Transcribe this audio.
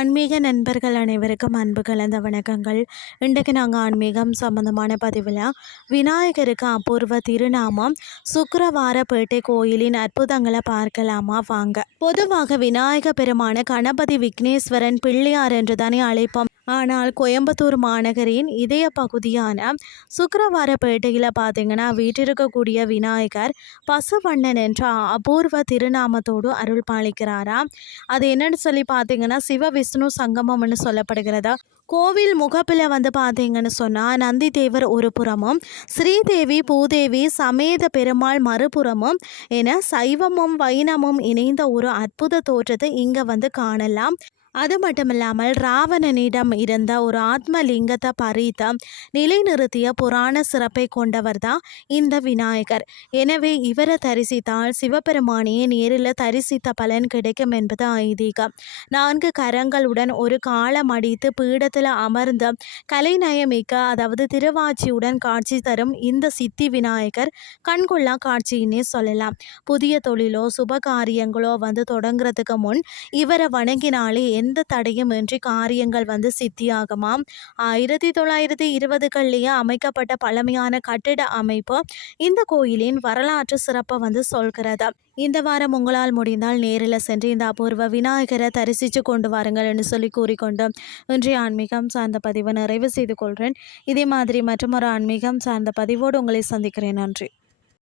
ஆன்மீக நண்பர்கள் அனைவருக்கும் அன்பு கலந்த வணக்கங்கள். இன்றைக்கு நாங்கள் ஆன்மீகம் சம்பந்தமான பதிவில் விநாயகருக்கு அபூர்வ திருநாமம் சுக்கிரவாரப்பேட்டை கோயிலின் அற்புதங்களை பார்க்கலாமா வாங்க. பொதுவாக விநாயக பெருமான கணபதி விக்னேஸ்வரன் பிள்ளையார் என்று தானே அழைப்போம். ஆனால் கோயம்புத்தூர் மாநகரின் இதய பகுதியான சுக்கிரவாரப்பேட்டையில் பார்த்தீங்கன்னா வீட்டிருக்கக்கூடிய விநாயகர் பசுவண்ணன் என்ற அபூர்வ திருநாமத்தோடு அருள் பாலிக்கிறாராம். அது என்னன்னு சொல்லி பார்த்தீங்கன்னா சிவ விஷ்ணு சங்கமம்னு சொல்லப்படுகிறதா. கோவில் முகப்பில் பார்த்தீங்கன்னு சொன்னால் நந்தி தேவர் ஒரு புறமும் ஸ்ரீதேவி பூதேவி சமேத பெருமாள் மறுபுறமும் என சைவமும் வைணமும் இணைந்த ஒரு அற்புத தோற்றத்தை இங்கே காணலாம். அது மட்டுமில்லாமல் ராவணனிடம் இருந்த ஒரு ஆத்மலிங்கத்தை பறித்த நிலைநிறுத்திய புராண சிறப்பை கொண்டவர் தான் இந்த விநாயகர். எனவே இவரை தரிசித்தால் சிவபெருமானையே நேரில் தரிசித்த பலன் கிடைக்கும் என்பது ஐதீகம். 4 கரங்களுடன் ஒரு காலம் அடித்து பீடத்தில் அமர்ந்த கலைநயமிக்க அதாவது திருவாச்சியுடன் காட்சி தரும் இந்த சித்தி விநாயகர் கண்கொள்ளா காட்சியினே சொல்லலாம். புதிய தொழிலோ சுபகாரியங்களோ தொடங்குறதுக்கு முன் இவரை வணங்கினாலே எந்த தடையும் இன்றி காரியங்கள் சித்தியாகுமாம். 1920களிலேயே அமைக்கப்பட்ட பழமையான கட்டிட அமைப்பு இந்த கோயிலின் வரலாற்று சிறப்பை சொல்கிறது. இந்த வாரம் உங்களால் முடிந்தால் நேரில் சென்று இந்த அபூர்வ விநாயகரை தரிசித்து கொண்டு வாருங்கள் என்று சொல்லி கூறிக்கொண்டு இன்றைய ஆன்மீகம் சார்ந்த பதிவை நிறைவு செய்து கொள்கிறேன். இதே மாதிரி மற்றொரு ஆன்மீகம் சார்ந்த பதிவோடு உங்களை சந்திக்கிறேன். நன்றி.